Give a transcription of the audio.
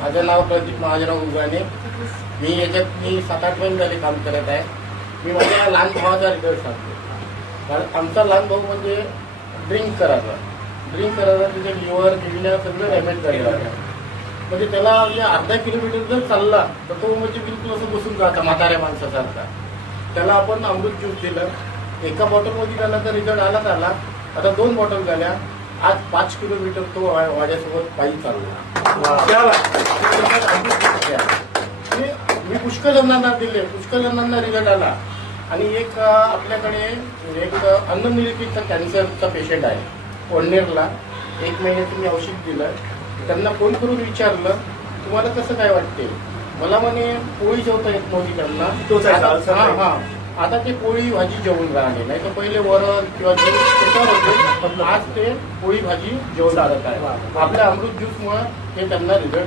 माझं नाव प्रदीप महाजराव उगाने. मी याच्यात 7-8 महिने झाले काम करत आहे. मी माझ्या लहान भावाचा रिझल्ट सांगतो. कारण आमचा लहान भाऊ म्हणजे ड्रिंक करायचा त्याचे लिव्हर किडन्या सगळं डॅमेज झालेलं आहे. म्हणजे त्याला अर्धा किलोमीटर जर चालला तर तो म्हणजे बिलकुल असं बसून जाता म्हाताऱ्या माणसासारखा. त्याला आपण अमृत ज्यूस दिलं. एका बॉटलमध्ये त्याला तर रिझल्ट आला. आता 2 बॉटल झाल्या. आज 5 किलोमीटर तो माझ्यासोबत पायी चालला. मी पुष्कळ जणांना दिले, पुष्कळ जणांना रिझल्ट आला. आणि एक आपल्याकडे एक अन्ननलिकेचा कॅन्सरचा पेशंट आहे कोंढेरला. 1 महिन्याचं मी औषध दिलं. त्यांना फोन करून विचारलं तुम्हाला कसं काय वाटते. मला म्हणे पोळी जेवता येत नव्हती त्यांना. आता ते पोळी भाजी जेवून राहिले. नाही तर पहिले वरण किंवा जेवण होते, पण आज ते पोळी भाजी जेवण करत आहे. आपल्या अमृत ज्यूसमुळे हे त्यांना रिझल्ट